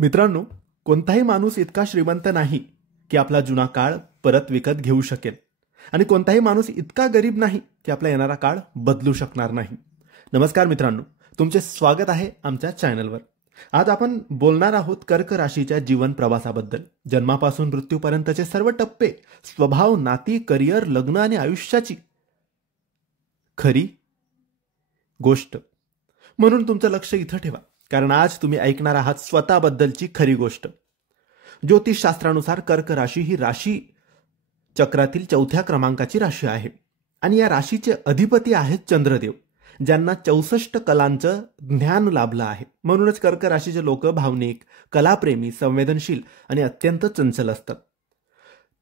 मित्रांनो, कोणताही माणूस इतका श्रीमंत नाही की आपला जुना काळ परत विकत घेऊ शकेल आणि कोणताही माणूस इतका गरीब नाही की आपला येणारा काळ बदलू शकणार नाही. नमस्कार मित्रांनो, तुमचे स्वागत आहे आमच्या चॅनलवर. आज आपण बोलणार आहोत कर्क राशीच्या जीवन प्रवासाबद्दल. जन्मापासून मृत्यूपर्यंतचे सर्व टप्पे, स्वभाव, नाती, करिअर, लग्न आणि आयुष्याची खरी गोष्ट. म्हणून तुमचं लक्ष इथं ठेवा, कारण आज तुम्ही ऐकणार आहात स्वतःबद्दलची खरी गोष्ट. ज्योतिषशास्त्रानुसार कर्क राशी ही राशी चक्रातील 4थ्या क्रमांकाची राशी आहे आणि या राशीचे अधिपती आहेत चंद्रदेव, ज्यांना 64 कलांचं ज्ञान लाभलं आहे. म्हणूनच कर्क राशीचे लोक भावनिक, कलाप्रेमी, संवेदनशील आणि अत्यंत चंचल असतात.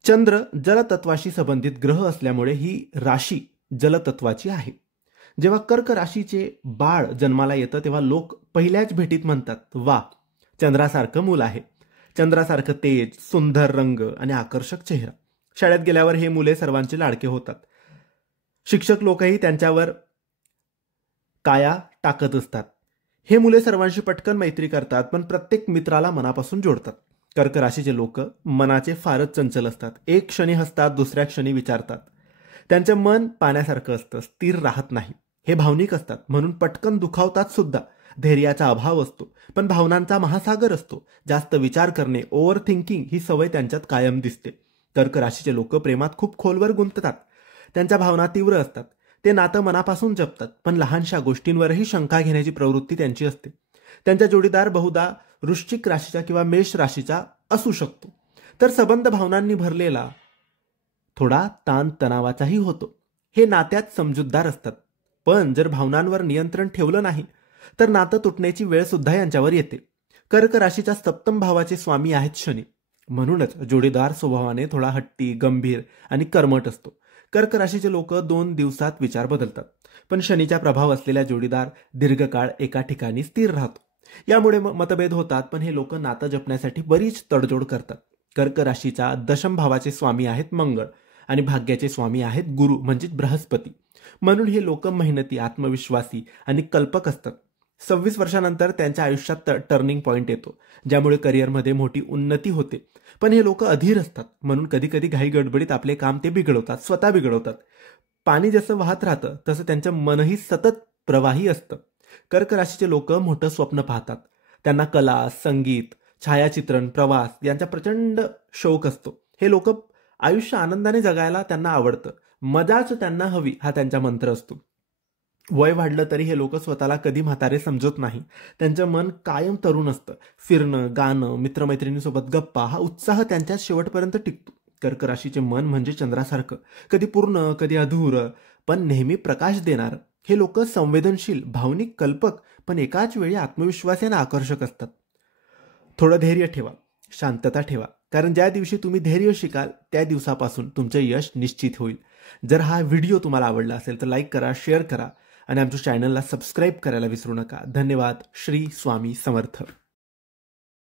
चंद्र जलतत्वाशी संबंधित ग्रह असल्यामुळे ही राशी जलतत्वाची आहे. जेव्हा कर्क राशीचे बाळ जन्माला येतं तेव्हा लोक पहिल्याच भेटीत म्हणतात, वा, चंद्रासारखं मूल आहे. चंद्रासारखं तेज, सुंदर रंग आणि आकर्षक चेहरा. शाळेत गेल्यावर हे मुले सर्वांचे लाडके होतात. शिक्षक लोकही त्यांच्यावर काया टाकत असतात. हे मुले सर्वांशी पटकन मैत्री करतात, पण प्रत्येक मित्राला मनापासून जोडतात. कर्क राशीचे लोक मनाचे फारच चंचल असतात. एक क्षणी हसतात, दुसऱ्या क्षणी विचारतात. त्यांचं मन पाण्यासारखं असतं, स्थिर राहत नाही. हे भावनिक असतात, म्हणून पटकन दुखावतात सुद्धा. धैर्याचा अभाव असतो, पण भावनांचा महासागर असतो. जास्त विचार करणे, ओव्हर थिंकिंग ही सवय त्यांच्यात कायम दिसते. कर्क राशीचे लोक प्रेमात खूप खोलवर गुंततात. त्यांच्या भावना तीव्र असतात. ते नातं मनापासून जपतात, पण लहानशा गोष्टींवरही शंका घेण्याची प्रवृत्ती त्यांची असते. त्यांचा जोडीदार बहुधा वृश्चिक राशीचा किंवा मेष राशीचा असू शकतो, तर संबंध भावनांनी भरलेला, थोडा ताण तणावाचाही होतो. हे नात्यात समजूतदार असतात, पण जर भावनांवर नियंत्रण ठेवलं नाही तर नातं तुटण्याची वेळ सुद्धा यांच्यावर येते. कर्क राशीच्या सप्तम भावाचे स्वामी आहेत शनी. म्हणूनच जोडीदार स्वभावाने थोडा हट्टी, गंभीर आणि कर्मठ असतो. कर्क राशीचे लोक 2 दिवसात विचार बदलतात, पण शनीचा प्रभाव असलेला जोडीदार दीर्घकाळ एका ठिकाणी स्थिर राहतो. यामुळे मतभेद होतात, पण हे लोक नातं जपण्यासाठी बरीच तडजोड करतात. कर्क राशीच्या दशम भावाचे स्वामी आहेत मंगळ आणि भाग्याचे स्वामी आहेत गुरु म्हणजेच बृहस्पती. म्हणून हे लोक मेहनती, आत्मविश्वासी आणि कल्पक असतात. 26 वर्षानंतर त्यांच्या आयुष्यात टर्निंग पॉइंट येतो, ज्यामुळे करिअरमध्ये मोठी उन्नती होते. पण हे लोक अधीर असतात, म्हणून कधी कधी घाई गडबडीत आपले काम ते बिघडवतात, स्वतः बिघडवतात. पाणी जसं वाहत राहतं तसं त्यांचं मनही सतत प्रवाही असतं. कर्क राशीचे लोक मोठं स्वप्न पाहतात. त्यांना कला, संगीत, छायाचित्रण, प्रवास यांचा प्रचंड शौक असतो. हे लोक आयुष्य आनंदाने जगायला त्यांना आवडतं. मजाच त्यांना हवी हा त्यांचा मंत्र असतो. वय वाढलं तरी हे लोक स्वतःला कधी म्हातारे समजत नाही. त्यांचं मन कायम तरुण असतं. फिरणं, गाणं, मित्रमैत्रिणींसोबत गप्पा हा उत्साह त्यांच्या शेवटपर्यंत टिकतो. कर्क राशीचे मन म्हणजे चंद्रासारखं, कधी पूर्ण, कधी अधूर, पण नेहमी प्रकाश देणार. हे लोक संवेदनशील, भावनिक, कल्पक, पण एकाच वेळी आत्मविश्वासी आणि आकर्षक असतात. थोडं धैर्य ठेवा, शांतता ठेवा, कारण ज्या दिवशी तुम्ही धैर्य शिकाल त्या दिवसापासून तुमचं यश निश्चित होईल. जर हा व्हिडिओ तुम्हाला आवडला असेल तर लाईक करा, शेअर करा आणि आमच्या चॅनलला सबस्क्राईब करायला विसरू नका. धन्यवाद. श्री स्वामी समर्थ.